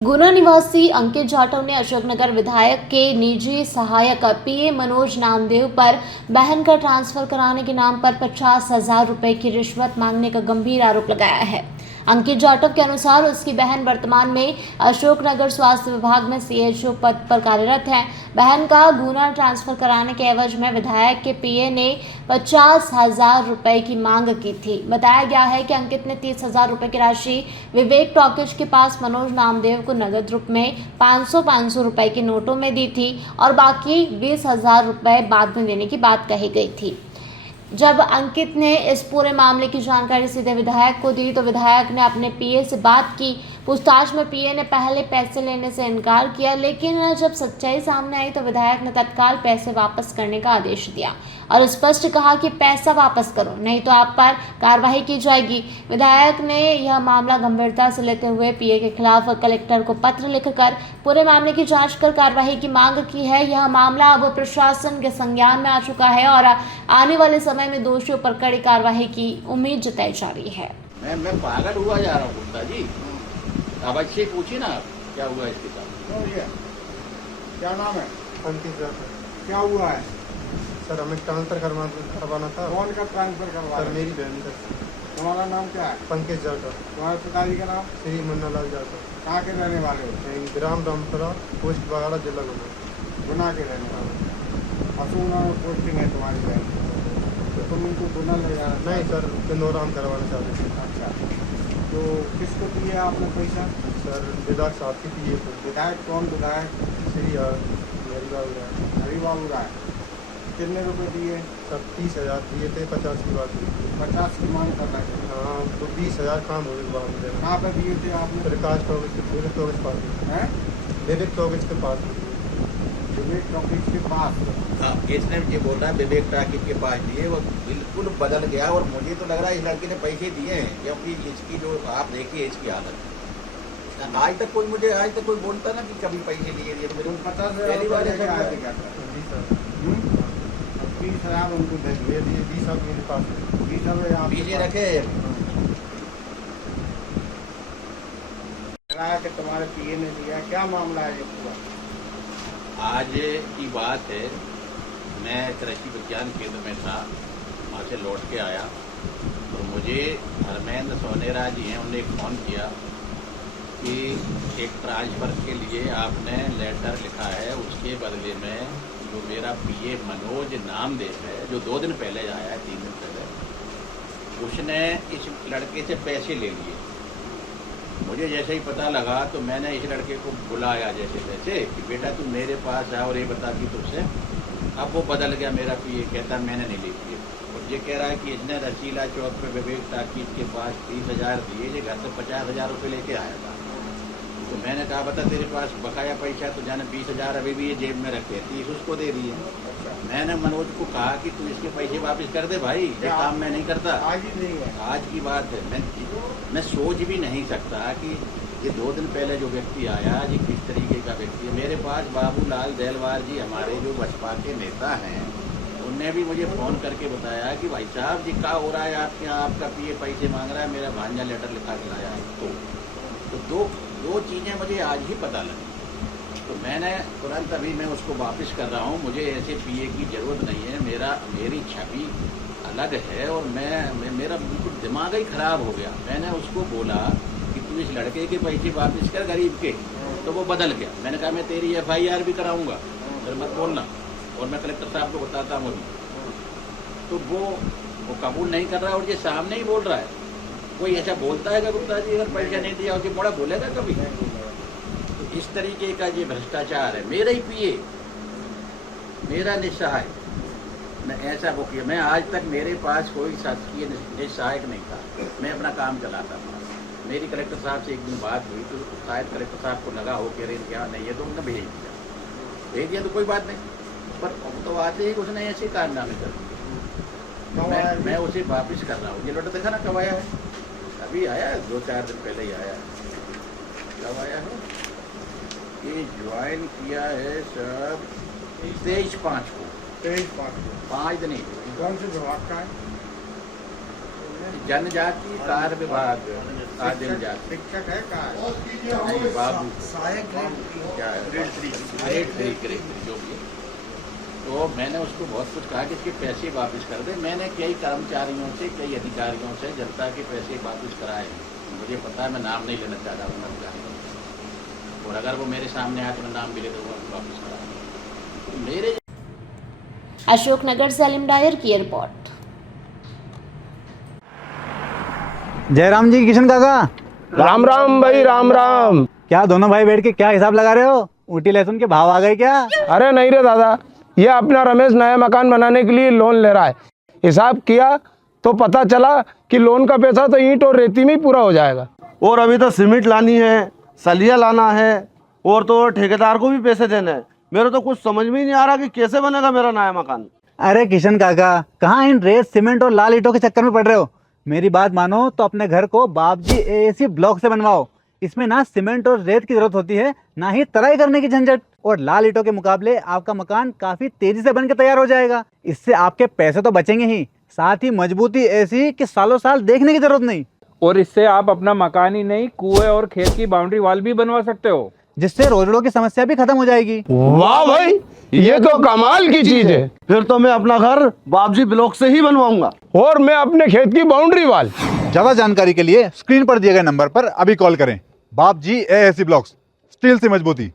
गुना निवासी अंकित जाटव ने अशोकनगर विधायक के निजी सहायक पीए मनोज नामदेव पर बहन का ट्रांसफर कराने के नाम पर 50,000 रुपए की रिश्वत मांगने का गंभीर आरोप लगाया है। अंकित जाटव के अनुसार उसकी बहन वर्तमान में अशोकनगर स्वास्थ्य विभाग में सीएचओ पद पर कार्यरत है। बहन का गुना ट्रांसफर कराने के एवज में विधायक के पीए ने 50,000 रुपए की मांग की थी। बताया गया है कि अंकित ने 30,000 रुपए की राशि विवेक टॉकीज के पास मनोज नामदेव को नगद रूप में 500 रुपए के नोटों में दी थी और बाकी 20,000 रुपए बाद में देने की बात कही गई थी। जब अंकित ने इस पूरे मामले की जानकारी सीधे विधायक को दी तो विधायक ने अपने पीए से बात की। पूछताछ में पीए ने पहले पैसे लेने से इनकार किया, लेकिन जब सच्चाई सामने आई तो विधायक ने तत्काल पैसे वापस करने का आदेश दिया और स्पष्ट कहा कि पैसा वापस करो, नहीं तो आप पर कार्रवाई की जाएगी। विधायक ने यह मामला गंभीरता से लेते हुए पीए के खिलाफ कलेक्टर को पत्र लिखकर पूरे मामले की जांच कर कार्रवाई की मांग की है। यह मामला अब प्रशासन के संज्ञान में आ चुका है और आने वाले समय में दोषियों पर कड़ी कार्रवाई की उम्मीद जताई जा रही है। मैं पागल हुआ जा रहा हूँ गुप्ता जी। अब अच्छे पूछिए ना क्या हुआ इसके साथ। क्या नाम है? अंकित जाटव। क्या हुआ है? सर हमें ट्रांसफर करवाना था। कौन का ट्रांसफर करवा? सर मेरी बहन का। तुम्हारा नाम क्या है? पंकज जाटव। तुम्हारे पिताजी का नाम? श्री मुन्नालाल जाटव। कहाँ के रहने वाले हो? ग्राम रामपुरा, पोस्ट बगाड़ा, जिला गुना। गुना के रहने वाले हो। असूना में पोस्टिंग है तुम्हारी बहन, तो तुम उनको गुना ले जा रहे? नहीं सर, पिंदौरा हम करवाना चाहते थे। अच्छा, तो किसको दिए आपने पैसा? सर विधायक साहब की दिए थे। विधायक कौन विधायक? श्री हरिबाबू राय। हरिबाबू राय। कितने रुपए दिए? सर 30,000 दिए थे, 50 की बात हुई। 50 की मांग कर रहे थे। हाँ, तो 20,000 काम हो गए बाद में। कहाँ पे दिए थे आपने? प्रकाश टॉकीज के विवेक टॉकीज पास हैं? विवेक टॉकीज के पास। विवेक टॉकीज के पास। हाँ, इसने ये बोल रहा है विवेक टाकिज के पास दिए, वो बिल्कुल बदल गया और मुझे तो लग रहा है इस लड़के ने पैसे दिए हैं, क्योंकि इसकी जो आप देखिए इसकी हालत। आज तक कोई बोलता ना कि कभी पैसे लिए तो मेरे 50,000 बार लेके आए थे क्या? जी सर। 30,000 उनको दे दिए। ये दिए 20,000 मेरे पास है। 20,000 आपके पीछे पास। रखे। लगाया कि तुम्हारे पीए ने दिया, क्या मामला है ये पूरा? आज की बात है, मैं कृषि विज्ञान केंद्र में था, वहाँ से लौट के आया तो मुझे धर्मेंद्र सोनेरा जी हैं, उन्होंने एक फ़ोन किया कि एक ट्रांसफ़र के लिए आपने लेटर लिखा है, उसके बदले में जो मेरा पीए मनोज नामदेव है, जो 2 दिन पहले आया है, 3 दिन पहले, उसने इस लड़के से पैसे ले लिए। मुझे जैसे ही पता लगा तो मैंने इस लड़के को बुलाया जैसे तैसे कि बेटा तू मेरे पास आ और ये बता कि तुझसे। अब वो बदल गया, मेरा पीए कहता मैंने नहीं ली थी, और ये कह रहा है कि इसने रसीला चौक पे विवेक टाकीज के पास 30,000 दिए, ये घर से 50,000 रुपये लेके आया था। तो मैंने कहा बता तेरे पास बकाया पैसा तो जाने 20,000 अभी भी ये जेब में रखे, 30 उसको दे दिए। मैंने मनोज को कहा कि तू इसके पैसे वापस कर दे भाई, ये काम मैं नहीं करता। आज ही नहीं है, आज की बात है। मैं सोच भी नहीं सकता कि ये 2 दिन पहले जो व्यक्ति आया, ये किस तरीके का व्यक्ति है। मेरे पास बाबूलाल देलवार जी, हमारे जो बसपा के नेता हैं, उनने भी मुझे फ़ोन करके बताया कि भाई साहब जी क्या हो रहा है आपके यहाँ, आपका पीए पैसे मांग रहा है, मेरा भांजा लेटर लिखा के लाया है। तो दो चीज़ें मुझे आज ही पता लगी, तो मैंने तुरंत अभी मैं उसको वापस कर रहा हूँ। मुझे ऐसे पीए की ज़रूरत नहीं है, मेरी छवि अलग है और मेरा बिल्कुल दिमाग ही ख़राब हो गया। मैंने उसको बोला कि तू इस लड़के के पैसे वापस कर गरीब के, तो वो बदल गया। मैंने कहा मैं तेरी FIR भी कराऊंगा, फिर मत बोलना, और मैं कलेक्टर साहब को बताता हूँ अभी। तो वो कबूल नहीं कर रहा और ये सामने ही बोल रहा है। कोई ऐसा बोलता है क्या गुप्ता जी, अगर पैसा नहीं दिया उसके मोड़ा बोलेगा कभी? तो इस तरीके का ये भ्रष्टाचार है। मेरा ही पीए, मेरा निस्सहाय, मैं ऐसा वो किया। मैं आज तक मेरे पास कोई शासकीय निस्सहायक नहीं था, मैं अपना काम चलाता था। मेरी कलेक्टर साहब से एक दिन बात हुई तो शायद कलेक्टर साहब को लगा हो कि अरे क्या नहीं है, तो उन्होंने भेज दिया तो कोई बात नहीं, पर तो आते ही उसने ऐसे कारनामे कर दिए। मैं उसे वापिस कर रहा हूँ। ये लौटा देखा ना कब आया है, अभी आया है, 2-4 दिन पहले ही आया है। कब आया है? ये ज्वाइन किया है सब 23/5 को। 5 दिन ही। कौन से विभाग का है? जनजाति कार्य विभाग। आदिम जाति शिक्षक है कहाँ है? नहीं, बाबू सहायक क्या है ग्रेड 3 जो भी है। तो मैंने उसको बहुत कुछ कहा कि इसके पैसे वापस कर दे। मैंने कई कर्मचारियों से, कई अधिकारियों से जनता के पैसे वापस कराए हैं। मुझे पता है, मैं नाम नहीं लेना चाह रहा हूँ, और अगर वो मेरे सामने आए तो मैं नाम भी ले दूँगा, वापस करा। मेरे अशोकनगर से अलीम डायर की रिपोर्ट। जयराम जी, किशन काका। राम राम भाई, राम राम। क्या दोनों भाई बैठ के क्या हिसाब लगा रहे हो? ऊटी लहसुन के भाव आ गए क्या? अरे नहीं रे दादा, ये अपना रमेश नया मकान बनाने के लिए लोन ले रहा है। हिसाब किया तो पता चला कि लोन का पैसा तो ईंट और रेती में ही पूरा हो जाएगा। और अभी तो सीमेंट लानी है, सलिया लाना है, और तो ठेकेदार को भी पैसे देने हैं। मेरे तो कुछ समझ में ही नहीं आ रहा कि कैसे बनेगा मेरा नया मकान। अरे किशन काका, कहाँ इन रेत सीमेंट और लाल ईंटों के चक्कर में पड़ रहे हो? मेरी बात मानो तो अपने घर को बाबजी एएसी ब्लॉक से बनवाओ। इसमें ना सीमेंट और रेत की जरूरत होती है, ना ही तराई करने की झंझट। और लाल ईंटों के मुकाबले आपका मकान काफी तेजी से बनकर तैयार हो जाएगा। इससे आपके पैसे तो बचेंगे ही, साथ ही मजबूती ऐसी कि सालों साल देखने की जरूरत नहीं। और इससे आप अपना मकान ही नहीं, कुएं और खेत की बाउंड्री वॉल भी बनवा सकते हो, जिससे रोजड़ों की समस्या भी खत्म हो जाएगी। वाह भाई, ये तो कमाल की चीज है। फिर तो मैं अपना घर बाबजी ब्लॉक से ही बनवाऊंगा। और मैं अपने खेत की बाउंड्री वाल। ज्यादा जानकारी के लिए स्क्रीन पर दिए गए नंबर पर अभी कॉल करें। बाबजी एएसी ब्लॉक्स, स्टील से मजबूती।